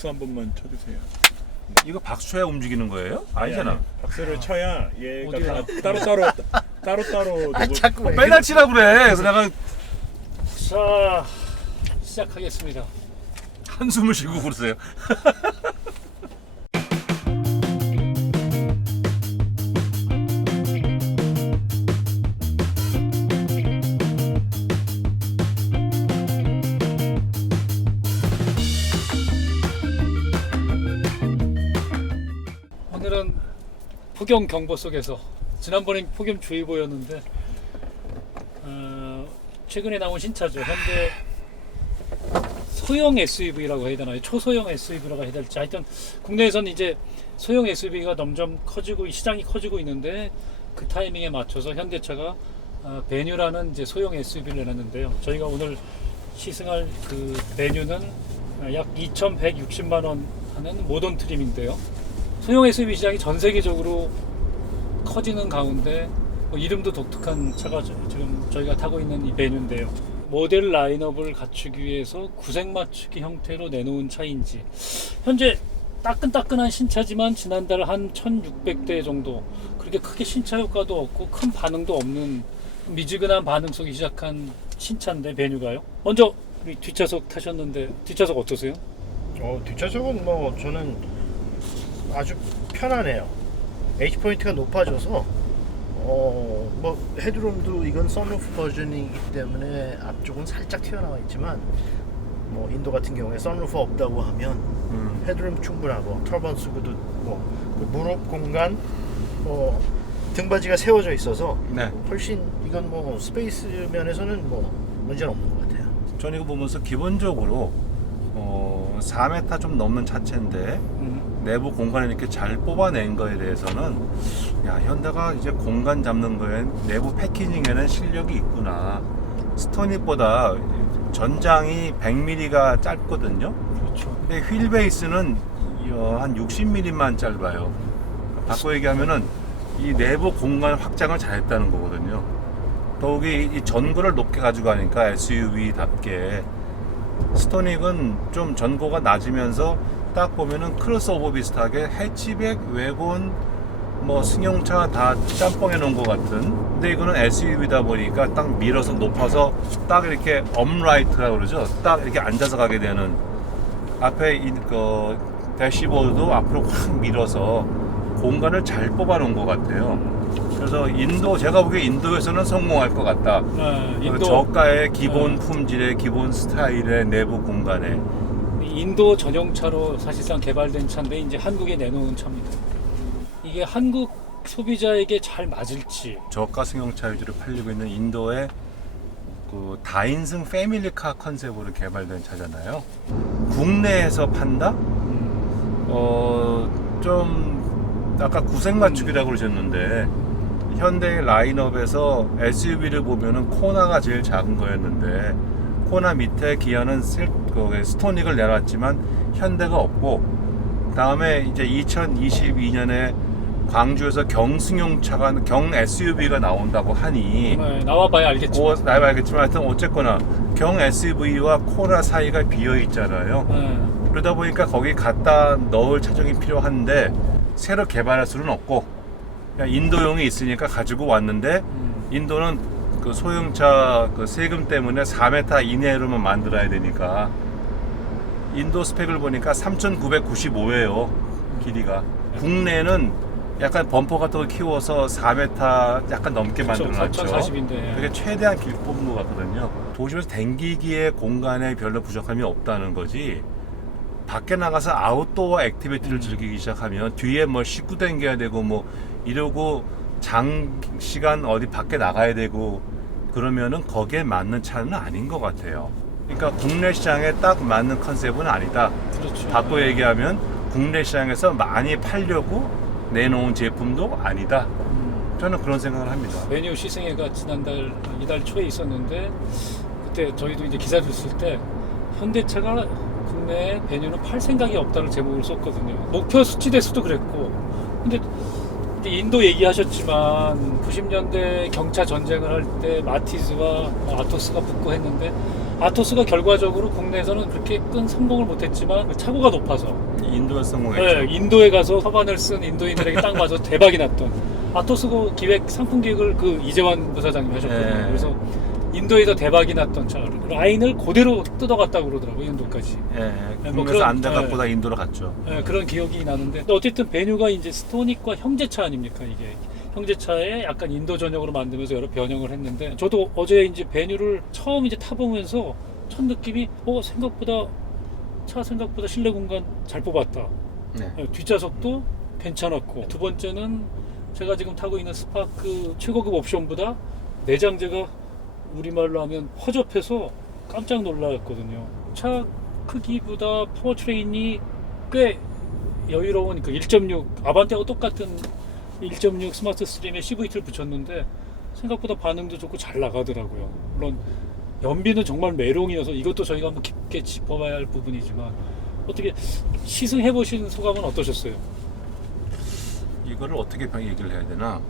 박수 한 번만 쳐주세요. 이거 박수 쳐야 움직이는 거예요? 아니잖아. 박수를 쳐야 얘가 어디야? 다 따로 아 자꾸 왜 빼달 치라 그래. 그래서 내가 자, 시작하겠습니다. 한숨을 쉬고 그러세요. 오늘은 폭염 경보 속에서 지난번엔 폭염주의보였는데 최근에 나온 신차죠. 현대 소형 SUV라고 해야 되나요? 초소형 SUV라고 해야 될지 하여튼 국내에서는 이제 소형 SUV가 점점 커지고 시장이 커지고 있는데 그 타이밍에 맞춰서 현대차가 베뉴라는 이제 소형 SUV를 내놨는데요. 저희가 오늘 시승할 그 베뉴는 약 2,160만 원 하는 모던 트림인데요. 소형 SUV 시장이 전 세계적으로 커지는 가운데 이름도 독특한 차가 지금 저희가 타고 있는 이 베뉴인데요. 모델 라인업을 갖추기 위해서 구색 맞추기 형태로 내놓은 차인지 현재 따끈따끈한 신차지만 지난달 한 1600대 정도 그렇게 크게 신차 효과도 없고 큰 반응도 없는 미지근한 반응 속에 시작한 신차인데 베뉴가요. 먼저 우리 뒷좌석 타셨는데 뒷좌석 어떠세요? 뒷좌석은 뭐 저는 아주 편하네요. H 포인트가 높아져서 뭐 헤드룸도 이건 선루프 버전이기 때문에 앞쪽은 살짝 튀어나와 있지만 뭐 인도 같은 경우에 선루프 없다고 하면 헤드룸 충분하고 터번 수구도 그 무릎 공간 등받이가 세워져 있어서 네. 훨씬 이건 뭐 스페이스 면에서는 뭐 문제는 없는 것 같아요. 저는 이거 보면서 기본적으로 4m 좀 넘는 차체인데 내부 공간을 이렇게 잘 뽑아낸 거에 대해서는 야 현대가 이제 공간 잡는 거에 내부 패키징에는 실력이 있구나. 스토닉보다 전장이 100mm가 짧거든요. 그렇죠. 근데 휠 베이스는 한 60mm만 짧아요. 바꿔 얘기하면은 이 내부 공간 확장을 잘했다는 거거든요. 더욱이 이 전고를 높게 가져가니까 SUV답게 스토닉은 좀 전고가 낮으면서 딱 보면은 크로스오버 비슷하게 해치백, 외곤, 뭐 승용차 다 짬뽕해 놓은 것 같은. 근데 이거는 SUV다 보니까 딱 밀어서 높아서 딱 이렇게 업라이트라고 그러죠. 딱 이렇게 앉아서 가게 되는 앞에 그 대시보드도 앞으로 확 밀어서 공간을 잘 뽑아 놓은 것 같아요. 그래서 제가 보기에 인도에서는 성공할 것 같다. 인도 저가의 기본 품질의 기본 스타일의 내부 공간에 인도 전용차로 사실상 개발된 차인데 이제 한국에 내놓은 차입니다. 이게 한국 소비자에게 잘 맞을지. 저가 승용차 위주로 팔리고 있는 인도의 그 다인승 패밀리카 컨셉으로 개발된 차잖아요. 국내에서 판다? 좀 아까 구색 맞추기라고 그러셨는데 현대 라인업에서 SUV를 보면은 코나가 제일 작은 거였는데 코나 밑에 기아는 스토닉을 내놨지만 현대가 없고 다음에 이제 2022년에 광주에서 경승용차가 경 SUV가 나온다고 하니 나와봐야 알겠지만 나와봐야 알겠지만 하여튼 어쨌거나 경 SUV와 코나 사이가 비어 있잖아요. 그러다 보니까 거기 갖다 넣을 차종이 필요한데 새로 개발할 수는 없고 그냥 인도용이 있으니까 가지고 왔는데 인도는 그 소형차 그 세금 때문에 4m 이내로만 만들어야 되니까 인도 스펙을 보니까 3,995예요 길이가. 국내는 약간 범퍼 같은 거 키워서 4m 약간 넘게 만들어놨죠. 3,040인데 그게 최대한 길 뽑은 것 같거든요. 도심에서 댕기기에 공간에 별로 부족함이 없다는 거지. 밖에 나가서 아웃도어 액티비티를 즐기기 시작하면 뒤에 뭐 싣고 댕겨야 되고 뭐 이러고 장시간 어디 밖에 나가야 되고 그러면은 거기에 맞는 차는 아닌 것 같아요. 그러니까 국내 시장에 딱 맞는 컨셉은 아니다. 그렇죠. 바꿔 얘기하면 국내 시장에서 많이 팔려고 내놓은 제품도 아니다. 저는 그런 생각을 합니다. 메뉴 시승회가 이달 초에 있었는데 그때 저희도 이제 기사를 쓸 때 현대차가 국내에 베뉴는 팔 생각이 없다는 제목을 썼거든요. 목표 수치 대수도 그랬고 근데 이제 인도 얘기하셨지만 90년대 경차 전쟁을 할 때 마티즈와 아토스가 붙고 했는데 아토스가 결과적으로 국내에서는 그렇게 큰 성공을 못했지만 차고가 높아서 인도에 성공했죠. 네, 인도에 가서 서반을 쓴 인도인들에게 딱 맞아서 대박이 났던 아토스 그 기획 상품 기획을 그 이재환 부사장님이 하셨거든요. 네. 그래서 인도에서 대박이 났던 차 라인을 그대로 뜯어갔다고 그러더라고요. 인도까지. 예, 뭐 국내에서 그런- 안 돼갖고 다 인도로 갔죠. 네, 그런 기억이 나는데 근데 어쨌든 베뉴가 이제 스토닉과 형제차 아닙니까 이게 형제차에 약간 인도 전역으로 만들면서 여러 변형을 했는데 저도 어제 이제 베뉴를 처음 이제 타보면서 첫 느낌이 생각보다 실내 공간 잘 뽑았다. 네. 뒷좌석도 괜찮았고 두 번째는 제가 지금 타고 있는 스파크 최고급 옵션보다 내장재가 우리말로 하면 허접해서 깜짝 놀랐거든요. 차 크기보다 파워트레인이 꽤 여유로운 그 1.6 아반떼하고 똑같은 1.6 스마트 스트림에 CVT를 붙였는데 생각보다 반응도 좋고 잘 나가더라고요. 물론 연비는 정말 메롱이어서 이것도 저희가 한번 깊게 짚어봐야 할 부분이지만 어떻게 시승해 보신 소감은 어떠셨어요? 이거를 어떻게 얘기를 해야 되나?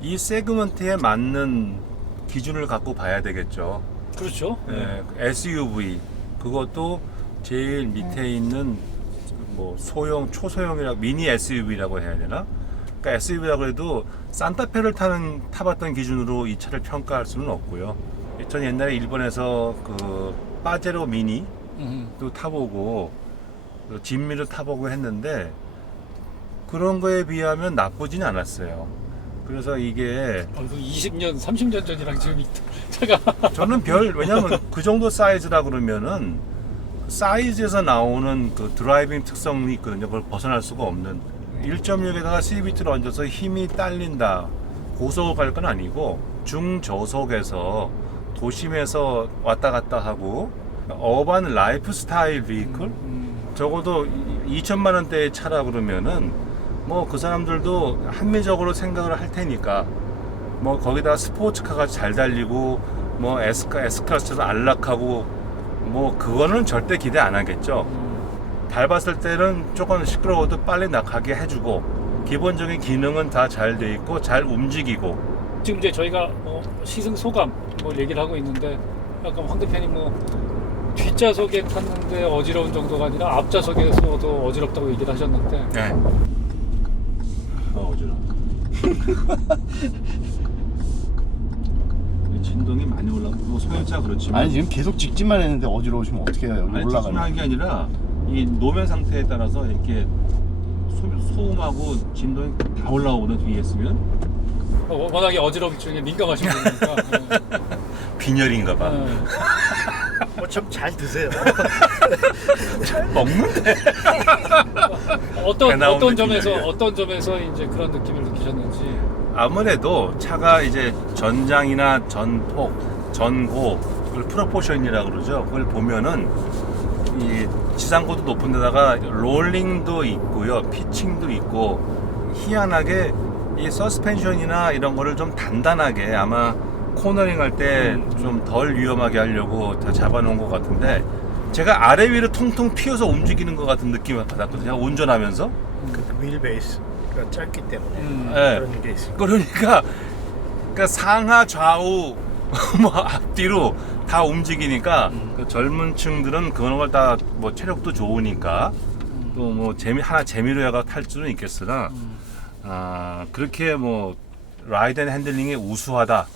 이 세그먼트에 맞는 기준을 갖고 봐야 되겠죠. 그렇죠. 예, SUV 그것도 제일 밑에 있는 뭐 소형, 초소형이라고 미니 SUV라고 해야 되나? 그러니까 SUV라고 해도 산타페를 타봤던 기준으로 이 차를 평가할 수는 없고요. 전 옛날에 일본에서 그 빠제로 미니도 타보고 진미를 타보고 했는데 그런 거에 비하면 나쁘진 않았어요. 그래서 이게 20년, 30년 전이랑 지금 이 차가 저는 왜냐면 그 정도 사이즈라 그러면은 사이즈에서 나오는 그 드라이빙 특성이 있거든요. 그걸 벗어날 수가 없는 1.6에다가 CVT를 얹어서 힘이 딸린다. 고속을 갈 건 아니고 중저속에서 도심에서 왔다 갔다 하고 어반 라이프 스타일 비클 적어도 2천만 원대의 차라 그러면은 뭐 그 사람들도 합리적으로 생각을 할 테니까 뭐 거기다 스포츠카가 잘 달리고 뭐 S클래스에서 안락하고 뭐 그거는 절대 기대 안 하겠죠. 밟았을 때는 조금 시끄러워도 빨리 나가게 해주고 기본적인 기능은 다 잘 돼 있고 잘 움직이고 지금 이제 저희가 뭐 시승 소감 뭐 얘기를 하고 있는데 약간 황 대표님 뭐 뒷좌석에 탔는데 어지러운 정도가 아니라 앞좌석에서도 어지럽다고 얘기를 하셨는데 네. 어지러워. 진동이 많이 올라가고 뭐 소형차 그렇지만 아니 지금 계속 직진만 했는데 어지러우시면 어떻게 해요? 여기 아니 올라가면. 직진하는 게 아니라 이 노면 상태에 따라서 이렇게 소음하고 진동이 다 올라오거든 뒤에 있으면 워낙에 어지럽증에 민감하신 분이니까 빈혈인가 봐. 좀 잘 드세요. 먹는데 배 나온 느낌이야. 어떤 점에서 이제 그런 느낌을 느끼셨는지. 아무래도 차가 이제 전장이나 전폭, 전고 그걸 프로포션이라고 그러죠. 그걸 보면은 이 지상고도 높은 데다가 롤링도 있고요. 피칭도 있고 희한하게 이 서스펜션이나 이런 거를 좀 단단하게 아마 코너링 할 때 좀 덜 위험하게 하려고 다 잡아놓은 것 같은데 제가 아래 위로 통통 튀어서 움직이는 것 같은 느낌을 받았거든요. 운전하면서. 그 휠 베이스가 짧기 때문에 네. 그런 게 있어요. 그러니까 상하 좌우 뭐 앞뒤로 다 움직이니까 그 젊은 층들은 그런 걸 다 뭐 체력도 좋으니까 또 뭐 재미로 해가 탈 수는 있겠으나 그렇게 뭐 라이드 앤 핸들링이 우수하다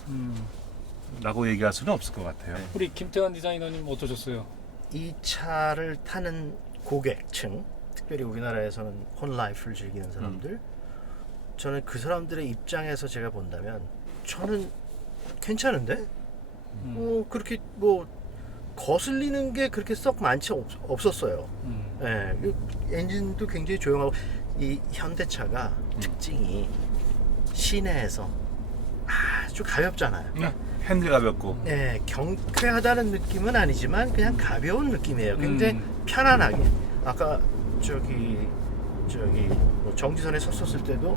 라고 얘기할 수는 없을 것 같아요. 우리 김태환 디자이너님 어떠셨어요? 이 차를 타는 고객층, 특별히 우리나라에서는 혼라이프를 즐기는 사람들, 저는 그 사람들의 입장에서 제가 본다면 저는 괜찮은데? 그렇게 뭐 거슬리는 게 그렇게 썩 많지 없었어요. 예, 이 엔진도 굉장히 조용하고 이 현대차가 특징이 시내에서 아주 가볍잖아요. 핸들 가볍고 네, 경쾌하다는 느낌은 아니지만 그냥 가벼운 느낌이에요. 굉장히 편안하게. 아까 저기 뭐 정지선에 섰었을 때도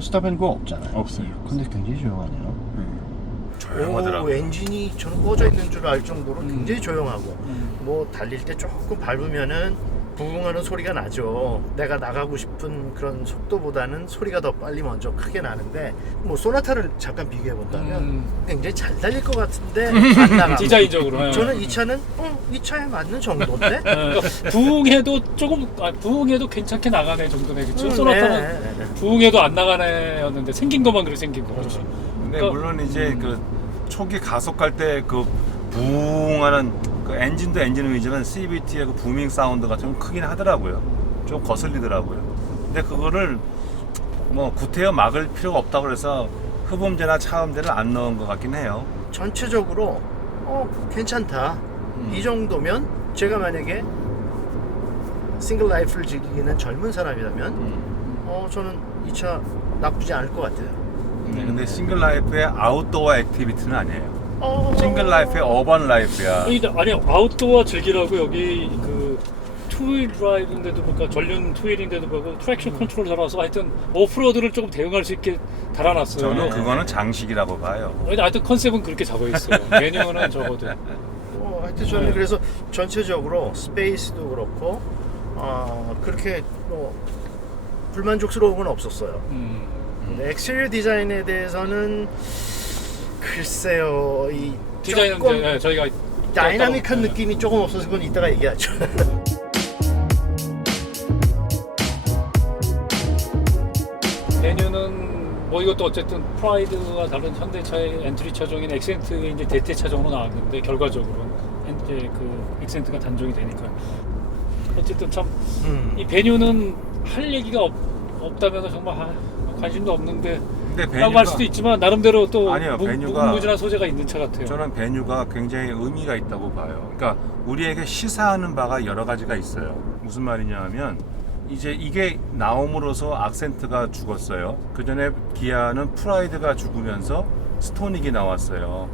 스탑앤고 없잖아요. 없어요. 근데 굉장히 조용하네요. 조용하더라고요. 엔진이 저는 꺼져 있는 줄 알 정도로 굉장히 조용하고 뭐 달릴 때 조금 밟으면은 부응하는 소리가 나죠. 내가 나가고 싶은 그런 속도보다는 소리가 더 빨리 먼저 크게 나는데 뭐 소나타를 잠깐 비교해 본다면 굉장히 잘 달릴 것 같은데 안 나가. 디자인적으로. 저는 이 차는 이 차에 맞는 정도인데. 그러니까 부응해도 조금 부응해도 괜찮게 나가네 정도네, 그렇죠? 소나타는 부응해도 안 나가네였는데 생긴 것만 그렇게 생긴 거. 그렇죠. 근데 그러니까- 물론 이제 그 초기 가속할 때 그 부응하는 그 엔진도 엔진이지만 CVT의 그 부밍 사운드가 좀 크긴 하더라고요. 좀 거슬리더라고요. 근데 그거를 뭐 구태여 막을 필요가 없다고 그래서 흡음재나 차음재를 안 넣은 것 같긴 해요. 전체적으로 괜찮다. 이 정도면 제가 만약에 싱글 라이프를 즐기는 젊은 사람이라면 저는 이 차 나쁘지 않을 것 같아요. 네, 근데 싱글 라이프의 아웃도어 액티비티는 아니에요. 싱글 어. 라이프의 어반 라이프야. 아니 아웃도어 즐기라고 여기 그 투휠 드라이브인데도 그러니까 전륜 투휠인데도 불구하고 트랙션 컨트롤 달아서 하여튼 오프로드를 조금 대응할 수 있게 달아놨어요. 저는 그거는 장식이라고 봐요. 하여튼 컨셉은 그렇게 잡아 있어요. 메뉴는 적어도. 하여튼 저는 그래서 전체적으로 스페이스도 그렇고 그렇게 불만족스러운 건 없었어요. 근데 엑스테리어 디자인에 대해서는 글쎄요, 이 디자인은 조금 이제 저희가 다이나믹한 네. 느낌이 조금 없어서 그건 이따가 얘기하죠. 메뉴는 뭐 이것도 어쨌든 프라이드와 다른 현대차의 엔트리 차종인 엑센트의 이제 대체 차종으로 나왔는데 결과적으로 이제 그 엑센트가 단종이 되니까 어쨌든 참 이 베뉴는 할 얘기가 없다면 정말 관심도 없는데 근데 라고 할 수도 있지만 나름대로 또 아니요, 베뉴가- 무궁무진한 소재가 있는 차 같아요. 저는 베뉴가 굉장히 의미가 있다고 봐요. 그러니까 우리에게 시사하는 바가 여러 가지가 있어요. 무슨 말이냐 하면 이제 이게 나옴으로써 악센트가 죽었어요. 그 전에 기아는 프라이드가 죽으면서 스토닉이 나왔어요.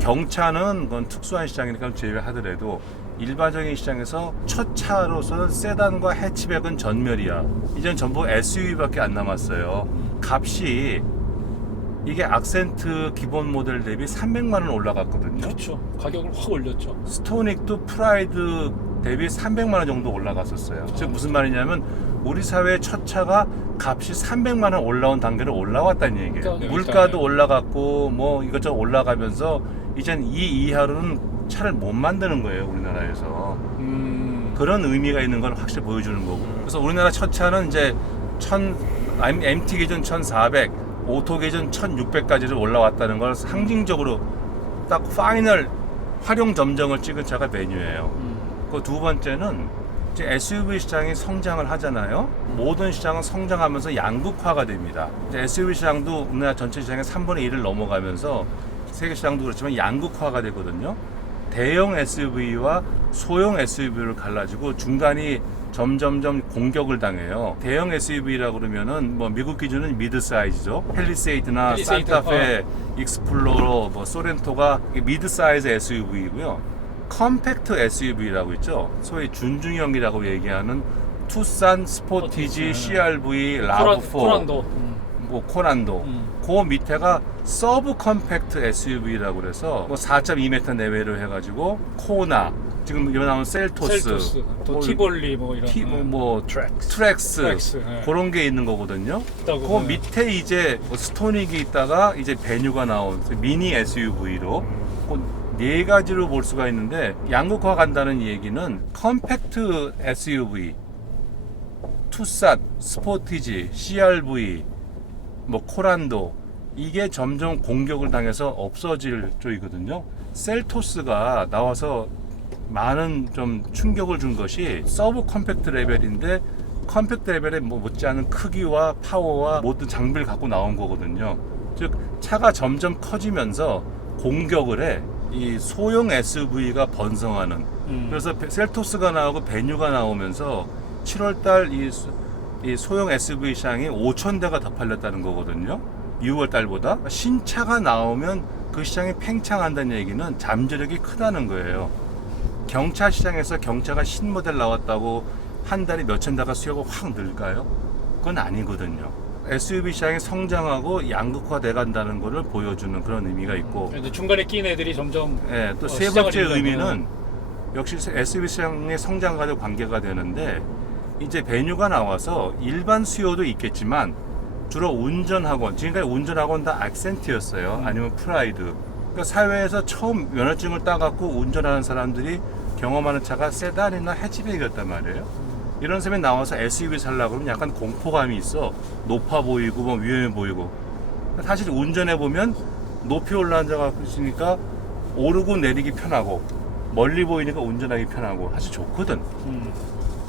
경차는 그건 특수한 시장이니까 제외하더라도 일반적인 시장에서 첫 차로서는 세단과 해치백은 전멸이야. 이젠 전부 SUV밖에 안 남았어요. 값이 이게 악센트 기본 모델 대비 300만 원 올라갔거든요. 그렇죠. 가격을 확 올렸죠. 스토닉도 프라이드 대비 300만 원 정도 올라갔었어요. 즉 무슨 말이냐면 우리 사회의 첫 차가 값이 300만 원 올라온 단계로 올라왔다는 얘기예요. 그러니까 물가도 올라갔고 뭐 이것저것 올라가면서 이젠 이 이하로는 차를 못 만드는 거예요, 우리나라에서. 그런 의미가 있는 걸 확실히 보여주는 거고. 그래서 우리나라 첫 차는 이제 MT 기준 1400, 오토 기준 1600까지를 올라왔다는 걸 상징적으로 딱 파이널 활용 점정을 찍은 차가 베뉴예요. 그 두 번째는 이제 SUV 시장이 성장을 하잖아요. 모든 시장은 성장하면서 양극화가 됩니다. 이제 SUV 시장도 우리나라 전체 시장의 3분의 1을 넘어가면서 세계 시장도 그렇지만 양극화가 되거든요. 대형 SUV와 소형 SUV를 갈라지고 중간이 점점점 공격을 당해요. 대형 SUV라고 그러면은 뭐 미국 기준은 미드 사이즈죠. 펠리세이드나 펠리세이드, 산타페, 익스플로러, 뭐 소렌토가 미드 사이즈 SUV이고요. 컴팩트 SUV라고 있죠. 소위 준중형이라고 얘기하는 투싼, 스포티지, CRV, 라브4, 코란도. 뭐 코난도. 그 밑에가 서브 컴팩트 SUV라고 그래서 뭐 4.2m 내외로 해가지고 코나, 지금 이번 나온 셀토스, 또 뭐 티볼리 뭐 이런. 뭐 트랙스 네. 그런 게 있는 거거든요. 있다고, 그 네. 밑에 이제 뭐 스토닉이 있다가 이제 베뉴가 나온 미니 SUV로 네 가지로 볼 수가 있는데 양극화 간다는 얘기는 컴팩트 SUV, 투싼, 스포티지, CRV, 뭐 코란도 이게 점점 공격을 당해서 없어질 쪽이거든요. 셀토스가 나와서 많은 좀 충격을 준 것이 서브 컴팩트 레벨인데 컴팩트 레벨에 뭐 못지않은 크기와 파워와 모든 장비를 갖고 나온 거거든요. 즉 차가 점점 커지면서 공격을 해. 이 소형 SUV가 번성하는. 그래서 셀토스가 나오고 베뉴가 나오면서 7월달 이 소형 SUV 시장이 5,000대가 더 팔렸다는 거거든요. 6월 달보다 신차가 나오면 그 시장이 팽창한다는 얘기는 잠재력이 크다는 거예요. 경차 시장에서 경차가 신모델 나왔다고 한 달에 몇천 대가 수요가 확 늘까요? 그건 아니거든요. SUV 시장이 성장하고 양극화돼 간다는 것을 보여주는 그런 의미가 있고, 이제 중간에 끼인 애들이 점점 또 세 시장을 번째 이루려면. 의미는 역시 SUV 시장의 성장과도 관계가 되는데 이제 베뉴가 나와서 일반 수요도 있겠지만 주로 운전학원, 지금까지 운전학원 다 악센트였어요. 아니면 프라이드. 그러니까 사회에서 처음 면허증을 따갖고 운전하는 사람들이 경험하는 차가 세단이나 해치백이었단 말이에요. 이런 사람이 나와서 SUV 살려고 그러면 약간 공포감이 있어. 높아 보이고 뭐 위험해 보이고. 사실 운전해 보면 높이 올라앉아 있으니까 오르고 내리기 편하고 멀리 보이니까 운전하기 편하고 사실 좋거든.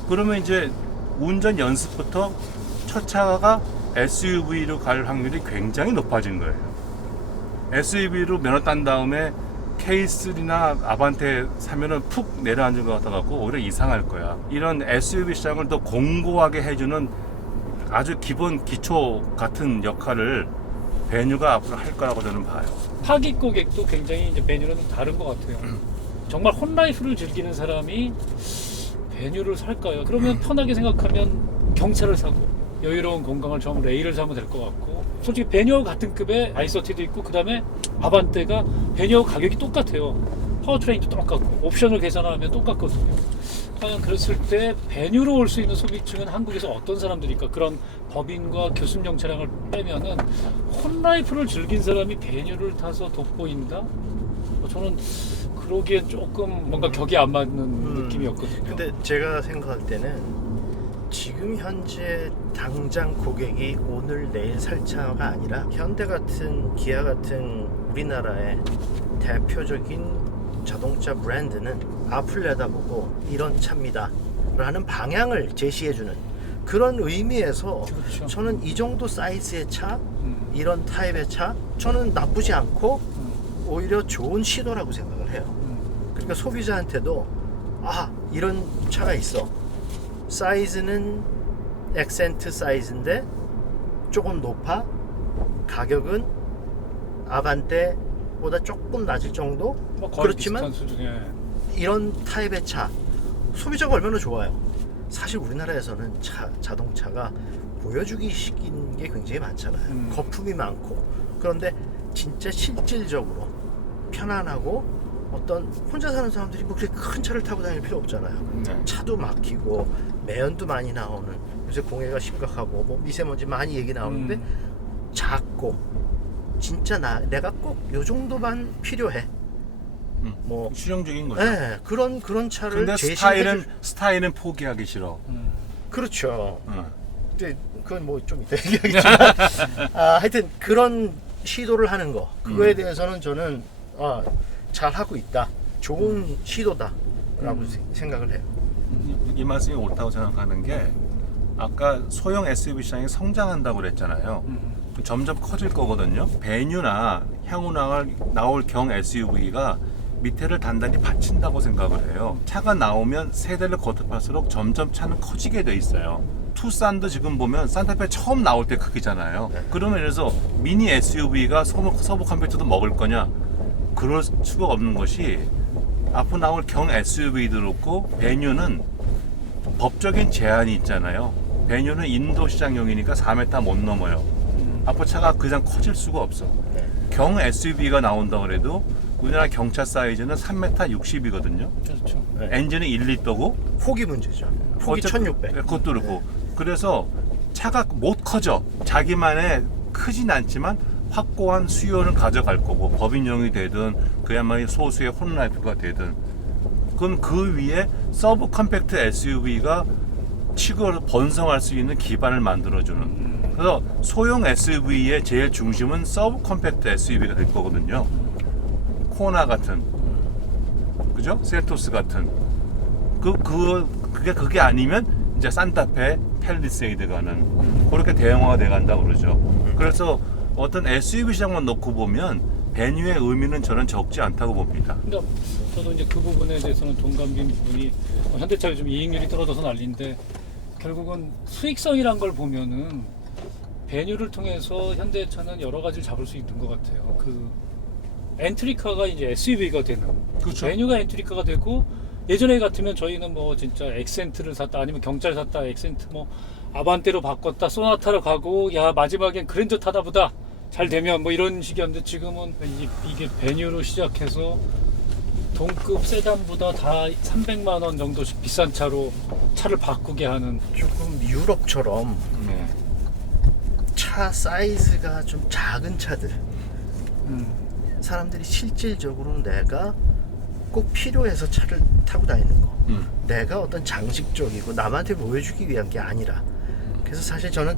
그러면 이제 운전 연습부터 첫 차가 SUV로 갈 확률이 굉장히 높아진 거예요. SUV로 면허 딴 다음에 K3나 아반떼 사면은 푹 내려앉은 것 같아갖고 오히려 이상할 거야. 이런 SUV 시장을 더 공고하게 해주는 아주 기본 기초 같은 역할을 베뉴가 앞으로 할 거라고 저는 봐요. 타깃 고객도 굉장히 이제 베뉴는 다른 것 같아요. 정말 홈라이프를 즐기는 사람이 베뉴를 살까요? 그러면 편하게 생각하면 경차를 사고 여유로운 공간을 좀 레일을 사면 될 것 같고, 솔직히 베뉴와 같은 급의 i30도 있고 그 다음에 아반떼가 베뉴와 가격이 똑같아요. 파워트레인도 똑같고 옵션을 계산하면 똑같거든요. 과연 그랬을 때 베뉴로 올 수 있는 소비층은 한국에서 어떤 사람들일까? 그런 법인과 교습용 차량을 빼면은 홈라이프를 즐긴 사람이 베뉴를 타서 돋보인다? 저는 그러기엔 조금 뭔가 격이 안 맞는 느낌이었거든요. 근데 제가 생각할 때는 지금 현재 당장 고객이 오늘 내일 살 차가 아니라 현대 같은 기아 같은 우리나라의 대표적인 자동차 브랜드는 앞을 내다보고 이런 차입니다 라는 방향을 제시해주는 그런 의미에서 그렇죠. 저는 이 정도 사이즈의 차, 이런 타입의 차 저는 나쁘지 않고 오히려 좋은 시도라고 생각을 해요. 그러니까 소비자한테도 이런 차가 있어, 사이즈는 액센트 사이즈인데 조금 높아, 가격은 아반떼보다 조금 낮을 정도, 뭐 거의 그렇지만 비슷한 수준에. 이런 타입의 차 소비자가 얼마나 좋아요. 사실 우리나라에서는 자동차가 보여주기 식인 게 굉장히 많잖아요. 거품이 많고. 그런데 진짜 실질적으로 편안하고 어떤 혼자 사는 사람들이 뭐 그렇게 큰 차를 타고 다닐 필요 없잖아요. 네. 차도 막히고 매연도 많이 나오는, 요새 공해가 심각하고 뭐 미세먼지 많이 얘기 나오는데 작고 진짜 내가 꼭 요 정도만 필요해. 뭐 실용적인 거죠. 네, 그런 차를 근데 스타일은 포기하기 싫어. 그렇죠. 응. 근데 그건 뭐 좀 이따 얘기하겠지만 하여튼 그런 시도를 하는 거, 그거에 대해서는 저는 잘 하고 있다, 좋은 시도다라고 생각을 해요. 이 말씀이 옳다고 생각하는 게 아까 소형 SUV 시장이 성장한다고 그랬잖아요. 점점 커질 거거든요. 베뉴나 향후 나올 경 SUV가 밑에를 단단히 받친다고 생각을 해요. 차가 나오면 세대를 거듭할수록 점점 차는 커지게 돼 있어요. 투싼도 지금 보면 산타페 처음 나올 때 크기잖아요. 그러면 그래서 미니 SUV가 서브 컴팩터도 먹을 거냐? 그럴 수가 없는 것이 앞으로 나올 경 SUV도 그렇고 베뉴는 법적인 제한이 있잖아요. 베뉴는 인도 시장용이니까 4m 못 넘어요. 앞으로 차가 그 이상 커질 수가 없어. 경 SUV가 나온다고 그래도 우리나라 경차 사이즈는 3m 60이거든요. 그렇죠. 엔진은 1리터고 폭이 문제죠. 폭이 1600. 그것도 그렇고. 그래서 차가 못 커져. 자기만의 크진 않지만 확고한 수요를 가져갈 거고, 법인용이 되든 그야말로 소수의 홈라이프가 되든, 그럼 그 위에 서브 컴팩트 SUV가 치고 번성할 수 있는 기반을 만들어주는. 그래서 소형 SUV의 제일 중심은 서브 컴팩트 SUV가 될 거거든요. 코나 같은, 그죠? 셀토스 같은. 그게 아니면 이제 산타페, 팰리세이드 가는, 그렇게 대형화가 돼간다고 그러죠. 그래서 어떤 SUV 시장만 놓고 보면 베뉴의 의미는 저는 적지 않다고 봅니다. 그러니까 저도 이제 그 부분에 대해서는 동감인 부분이, 현대차 요즘 이익률이 떨어져서 난리인데 결국은 수익성이란 걸 보면은 베뉴를 통해서 현대차는 여러 가지를 잡을 수 있는 것 같아요. 그 엔트리카가 이제 SUV가 되는, 그렇죠. 베뉴가 엔트리카가 되고, 예전에 같으면 저희는 뭐 진짜 엑센트를 샀다, 아니면 경차를 샀다, 엑센트 뭐 아반떼로 바꿨다, 소나타로 가고, 야 마지막엔 그랜저 타다 보다 잘 되면 뭐 이런 식이었는데, 지금은 이게 베뉴로 시작해서 동급 세단보다 다 300만 원 정도씩 비싼 차로 차를 바꾸게 하는. 조금 유럽처럼 네. 차 사이즈가 좀 작은 차들 음. 사람들이 실질적으로 내가 꼭 필요해서 차를 타고 다니는 거 내가 어떤 장식적이고 남한테 보여주기 위한 게 아니라 그래서 사실 저는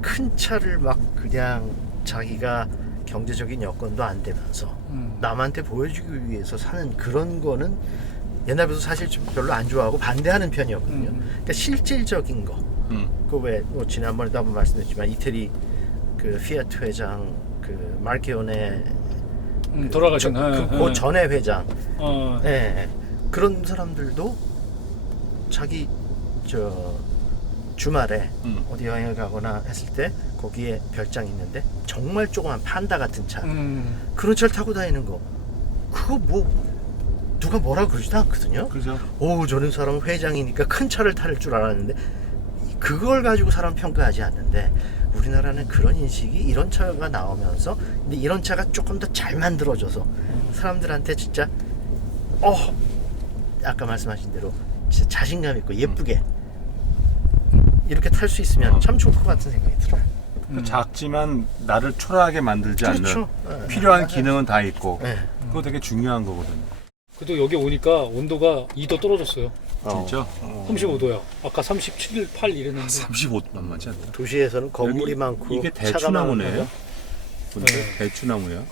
큰 차를 막 그냥 자기가 경제적인 여건도 안 되면서 남한테 보여주기 위해서 사는 그런 거는 옛날부터 사실 좀 별로 안 좋아하고 반대하는 편이었거든요. 그러니까 실질적인 거 그 왜 뭐 지난번에도 한번 말씀드렸지만 이태리 그 피아트 회장 그 마르케오네 돌아가신. 그 전에 회장 어, 예, 그런 사람들도 자기 저 주말에 어디 여행을 가거나 했을 때 거기에 별장 있는데 정말 조그만 판다 같은 차 그런 차를 타고 다니는 거 그거 뭐 누가 뭐라 그러지도 않거든요. 그죠? 오 저런 사람은 회장이니까 큰 차를 탈 줄 알았는데 그걸 가지고 사람 평가하지 않는데 우리나라는 그런 인식이 이런 차가 나오면서 근데 이런 차가 조금 더 잘 만들어져서 사람들한테 진짜 아까 말씀하신 대로 진짜 자신감 있고 예쁘게 이렇게 탈 수 있으면 참 좋을 것 같은 생각이 들어요. 작지만 나를 초라하게 만들지 그렇죠. 않는 필요한 기능은 다 있고 네. 그거 되게 중요한 거거든요. 그래도 여기 오니까 온도가 2도 떨어졌어요. 진짜? 35도야. 아까 37, 8 이랬는데. 35도 만만치 않다. 도시에서는 건물이 여기 많고 이게 차가 대추나무네요. 많아요. 근데 대추나무야.